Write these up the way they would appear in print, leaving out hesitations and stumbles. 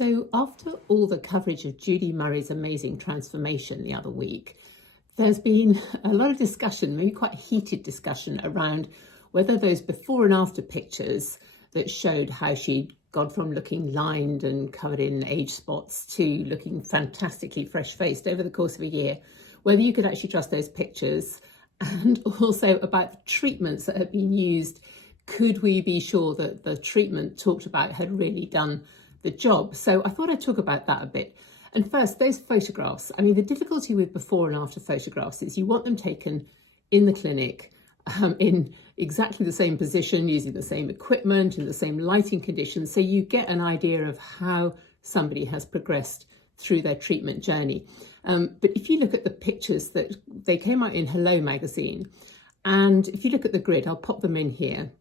So after all the coverage of Judy Murray's amazing transformation the other week, there's been a lot of discussion, maybe quite heated discussion, around whether those before and after pictures that showed how she'd gone from looking lined and covered in age spots to looking fantastically fresh-faced over the course of a year, whether you could actually trust those pictures, and also about the treatments that had been used. Could we be sure that the treatment talked about had really done the job? So I thought I'd talk about that a bit. And first, those photographs. I mean, the difficulty with before and after photographs is you want them taken in the clinic, in exactly the same position, using the same equipment, in the same lighting conditions, so you get an idea of how somebody has progressed through their treatment journey. But if you look at the pictures that they came out in Hello magazine, and if you look at the grid, I'll pop them in here.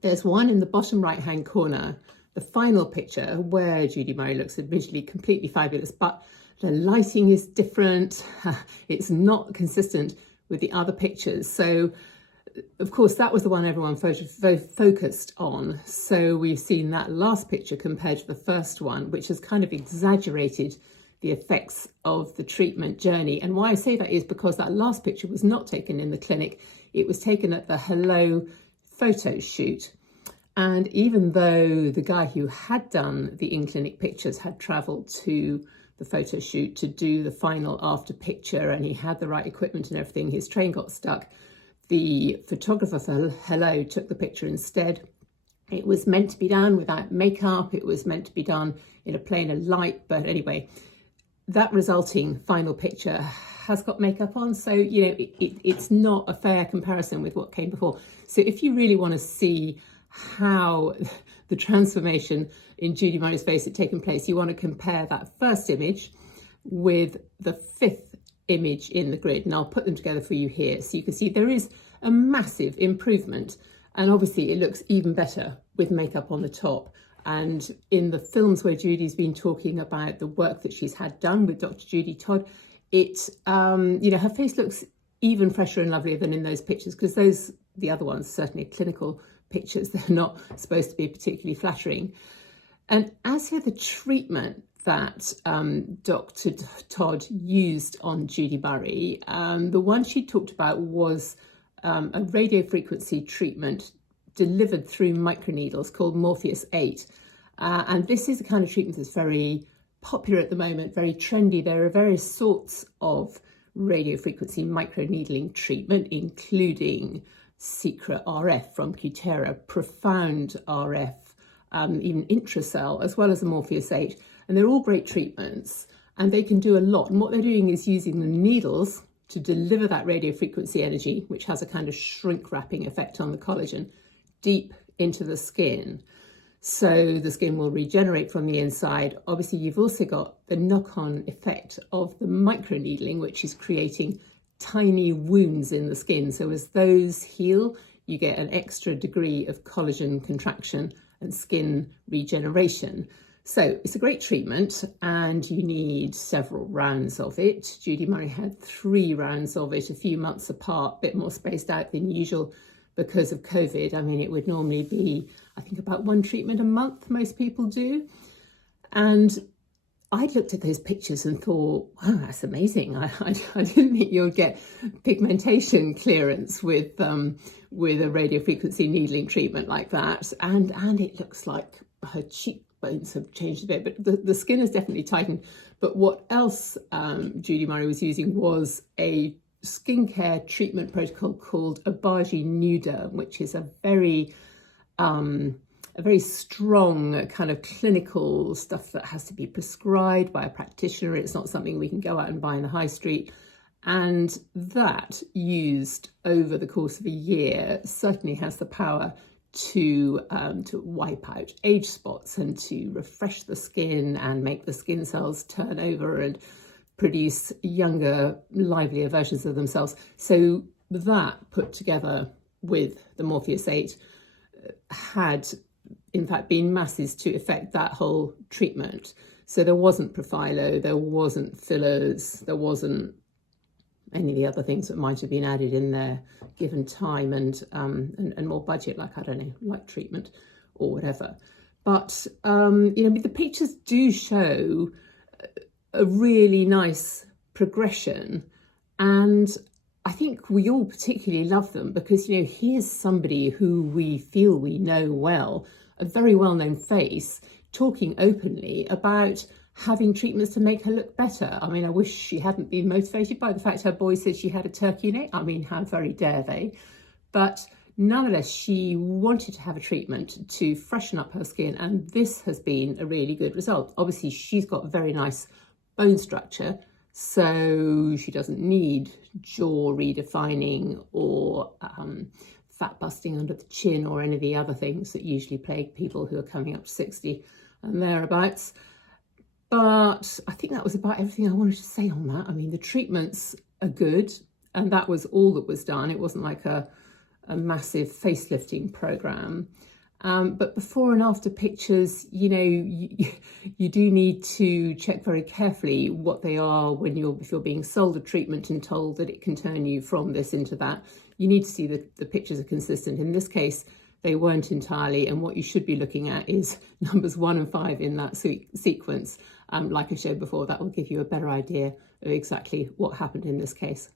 There's one in the bottom right-hand corner, the final picture, where Judy Murray looks visually completely fabulous, but the lighting is different. It's not consistent with the other pictures. So, of course, that was the one everyone focused on. So we've seen that last picture compared to the first one, which has kind of exaggerated the effects of the treatment journey. And why I say that is because that last picture was not taken in the clinic. It was taken at the Hello photo shoot. And even though the guy who had done the in-clinic pictures had travelled to the photo shoot to do the final after picture, and he had the right equipment and everything, his train got stuck. The photographer for Hello took the picture instead. It was meant to be done without makeup. It was meant to be done in a plainer light. But anyway, that resulting final picture has got makeup on. So, you know, it's not a fair comparison with what came before. So if you really want to see how the transformation in Judy Murray's face had taken place, you want to compare that first image with the fifth image in the grid, and I'll put them together for you here so you can see there is a massive improvement, and obviously it looks even better with makeup on the top. And in the films where Judy's been talking about the work that she's had done with Dr Judy Todd, her face looks even fresher and lovelier than in those pictures, because the other ones, certainly clinical pictures, they're not supposed to be particularly flattering. And as for the treatment that Dr Todd used on Judy Murray, the one she talked about was a radio frequency treatment delivered through microneedles called Morpheus 8. And this is the kind of treatment that's very popular at the moment, very trendy. There are various sorts of radio frequency microneedling treatment, including Secret RF from Cutera, Profound RF, even Intracell, as well as the Morpheus 8. And they're all great treatments, and they can do a lot. And what they're doing is using the needles to deliver that radio frequency energy, which has a kind of shrink wrapping effect on the collagen, deep into the skin. So the skin will regenerate from the inside. Obviously, you've also got the knock-on effect of the microneedling, which is creating tiny wounds in the skin. So as those heal, you get an extra degree of collagen contraction and skin regeneration. So it's a great treatment, and you need several rounds of it. Judy Murray had 3 rounds of it, a few months apart, a bit more spaced out than usual because of COVID. I mean, it would normally be, I think, about 1 treatment a month, most people do. And I looked at those pictures and thought, wow, that's amazing. I didn't think you'd get pigmentation clearance with a radio frequency needling treatment like that. And it looks like her cheekbones have changed a bit, but the skin has definitely tightened. But what else Judy Murray was using was a skincare treatment protocol called Obagi Nuderm, which is a very strong kind of clinical stuff that has to be prescribed by a practitioner. It's not something we can go out and buy in the high street. And that, used over the course of a year, certainly has the power to wipe out age spots and to refresh the skin and make the skin cells turn over and produce younger, livelier versions of themselves. So that, put together with the Morpheus 8, had in fact been masses to affect that whole treatment. So there wasn't Profilo, there wasn't fillers, there wasn't any of the other things that might have been added in there, given time and more budget, like, I don't know, light treatment or whatever. But, the pictures do show a really nice progression, and I think we all particularly love them because, here's somebody who we feel we know well, a very well-known face, talking openly about having treatments to make her look better. I mean, I wish she hadn't been motivated by the fact her boy said she had a turkey neck. I mean, how very dare they? But nonetheless, she wanted to have a treatment to freshen up her skin, and this has been a really good result. Obviously, she's got very nice bone structure, so she doesn't need jaw redefining or fat busting under the chin or any of the other things that usually plague people who are coming up to 60 and thereabouts. But I think that was about everything I wanted to say on that. I mean, the treatments are good, and that was all that was done. It wasn't like a massive facelifting program. But before and after pictures, you do need to check very carefully what they are if you're being sold a treatment and told that it can turn you from this into that. You need to see that the pictures are consistent. In this case, they weren't entirely, and what you should be looking at is numbers 1 and 5 in that sequence. Like I showed before, that will give you a better idea of exactly what happened in this case.